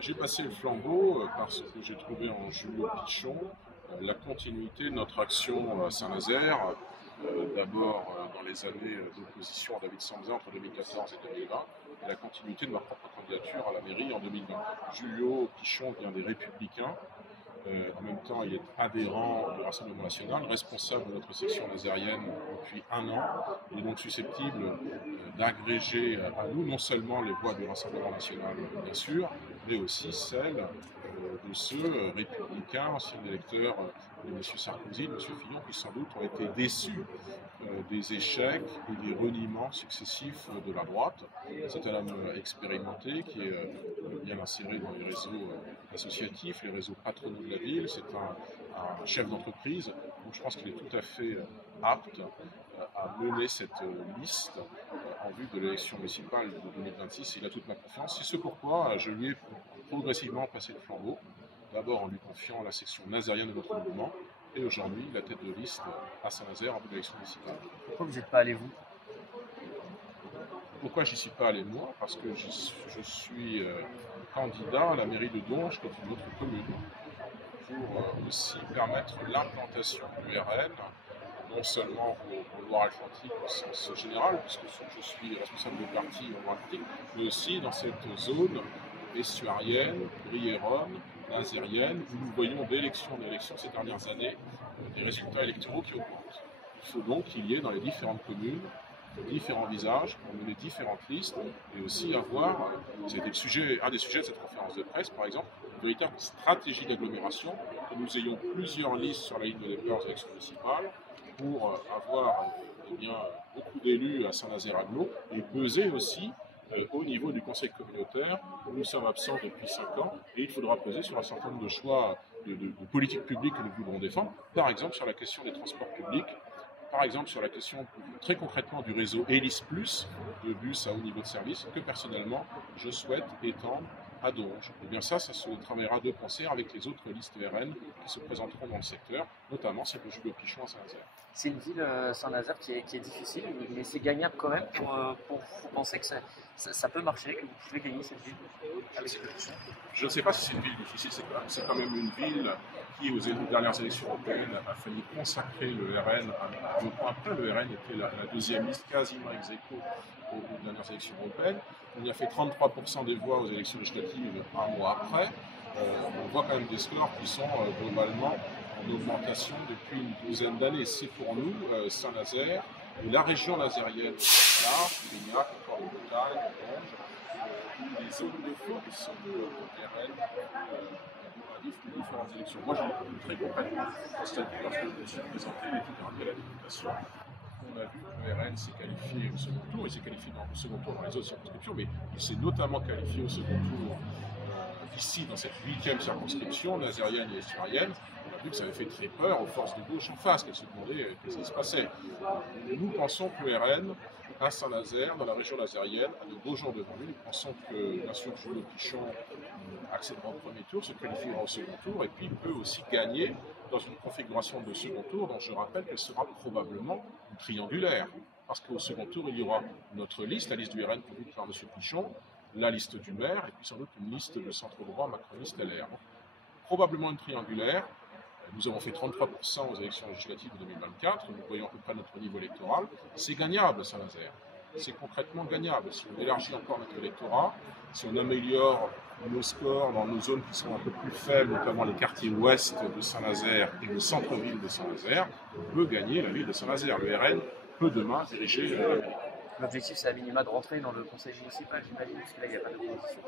J'ai passé le flambeau parce que j'ai trouvé en Julio Pichon la continuité de notre action à Saint-Nazaire, d'abord dans les années d'opposition à David Sanza entre 2014 et 2020, et la continuité de ma propre candidature à la mairie en 2020. Julio Pichon vient des Républicains. En même temps, il est adhérent du Rassemblement national, responsable de notre section nazérienne depuis un an. Il est donc susceptible d'agréger à nous non seulement les voix du Rassemblement national, bien sûr, mais aussi celles de ceux républicains, anciens électeurs de M. Sarkozy, de M. Fillon, qui sans doute ont été déçus des échecs et des reniements successifs de la droite. C'est un homme expérimenté qui est bien inséré dans les réseaux associatifs, les réseaux patronaux de la ville. C'est un chef d'entreprise, donc je pense qu'il est tout à fait apte à mener cette liste en vue de l'élection municipale de 2026. Il a toute ma confiance. C'est ce pourquoi je lui ai progressivement passé le flambeau, d'abord en lui confiant la section nazérienne de notre mouvement, et aujourd'hui la tête de liste à Saint-Nazaire en vue de l'élection municipale. Pourquoi vous n'êtes pas allé vous? Pourquoi j'y suis pas allé moi? Parce que je suis candidat à la mairie de Donge, qui est une autre commune, pour aussi permettre l'implantation du RN, non seulement au Loire-Atlantique au sens général, puisque je suis responsable de parti au Loire-Atlantique, mais aussi dans cette zone estuarienne, briéronne, nazérienne, où nous voyons d'élection en élection ces dernières années des résultats électoraux qui augmentent. Il faut donc qu'il y ait dans les différentes communes différents visages pour mener différentes listes et aussi avoir, c'était un des sujets de cette conférence de presse par exemple, une véritable stratégie d'agglomération, que nous ayons plusieurs listes sur la ligne de départ aux élections municipales pour avoir beaucoup d'élus à Saint-Nazaire-Agglo et peser aussi au niveau du conseil communautaire où nous sommes absents depuis 5 ans et il faudra peser sur un certain nombre de choix de politique publique que nous voulons défendre, par exemple sur la question des transports publics, par exemple sur la question très concrètement du réseau Hélice Plus, de bus à haut niveau de service, que personnellement je souhaite étendre à Donge. Et bien ça se travaillera de concert avec les autres listes RN qui se présenteront dans le secteur, notamment celle de Julio Pichon à Saint-Nazaire. C'est une ville, Saint-Nazaire, qui est difficile, mais c'est gagnable quand même pour vous penser que ça peut marcher, que vous pouvez gagner cette ville avec cette option. Je ne sais pas si c'est une ville difficile, c'est quand même une ville qui, aux dernières élections européennes, a failli consacrer le RN à un point près. Le RN était la deuxième liste quasiment ex aequo aux dernières élections européennes. On y a fait 33% des voix aux élections législatives un mois après. On voit quand même des scores qui sont globalement en augmentation depuis une douzaine d'années. C'est pour nous, Saint-Nazaire, et la région nazérienne, là, Lignac, encore les Bretagne, les zones de force de RN pour différentes élections. Moi, j'ai très concrètement constaté lorsque je me suis présenté l'étude de la députation. On a vu que le RN s'est qualifié au second tour, il s'est qualifié au second tour dans les autres circonscriptions, mais il s'est notamment qualifié au second tour ici, dans cette 8e circonscription, nazérienne et estuarienne. On a vu que ça avait fait très peur aux forces de gauche en face, qu'elles se demandaient ce qui se passait. Nous pensons que le RN, à Saint-Nazaire, dans la région nazérienne, a de beaux jours devant lui. Nous pensons que, bien sûr, Julio Pichon accédera au premier tour, se qualifiera au second tour, et puis peut aussi gagner dans une configuration de second tour dont je rappelle qu'elle sera probablement triangulaire. Parce qu'au second tour, il y aura notre liste, la liste du RN conduite par M. Pichon, la liste du maire, et puis sans doute une liste de centre-droit macroniste LR. Probablement une triangulaire. Nous avons fait 33% aux élections législatives de 2024, nous voyons à peu près notre niveau électoral. C'est gagnable, Saint-Nazaire. C'est concrètement gagnable. Si on élargit encore notre électorat, si on améliore nos scores dans nos zones qui sont un peu plus faibles, notamment les quartiers ouest de Saint-Nazaire et le centre-ville de Saint-Nazaire, on peut gagner la ville de Saint-Nazaire. Le RN peut demain diriger la mairie. L'objectif, c'est à minima de rentrer dans le conseil municipal, j'imagine, parce que là, il n'y a pas d'opposition.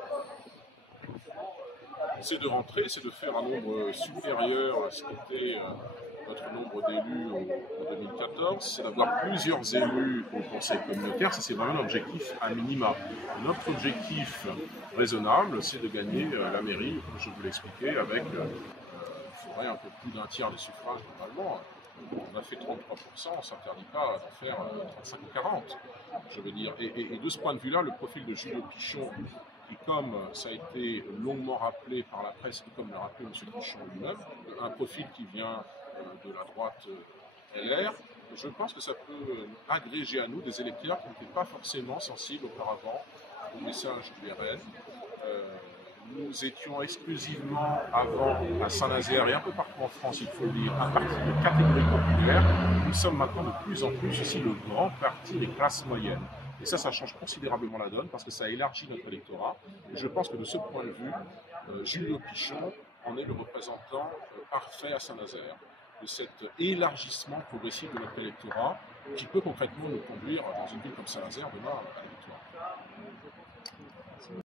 C'est de rentrer, c'est de faire un nombre supérieur à ce qu'était notre nombre d'élus en 2014, c'est d'avoir plusieurs élus au conseil communautaire, ça c'est vraiment un objectif à minima. Notre objectif raisonnable, c'est de gagner la mairie, comme je vous l'ai expliqué, avec, il faudrait un peu plus d'un tiers des suffrages normalement. On a fait 33%, on ne s'interdit pas d'en faire 35 ou 40. Je veux dire. Et de ce point de vue-là, le profil de Julio Pichon, qui, comme ça a été longuement rappelé par la presse, et comme l'a rappelé M. Pichon lui-même, un profil qui vient de la droite LR, je pense que ça peut agréger à nous des électeurs qui n'étaient pas forcément sensibles auparavant au message du RN. Nous nous étions exclusivement avant à Saint-Nazaire et un peu partout en France, il faut le dire, un parti de catégorie populaire, nous sommes maintenant de plus en plus aussi le grand parti des classes moyennes. Et ça change considérablement la donne parce que ça élargit notre électorat. Et je pense que de ce point de vue, Julio Pichon en est le représentant parfait à Saint-Nazaire, de cet élargissement progressif de notre électorat qui peut concrètement nous conduire dans une ville comme Saint-Nazaire demain à la victoire.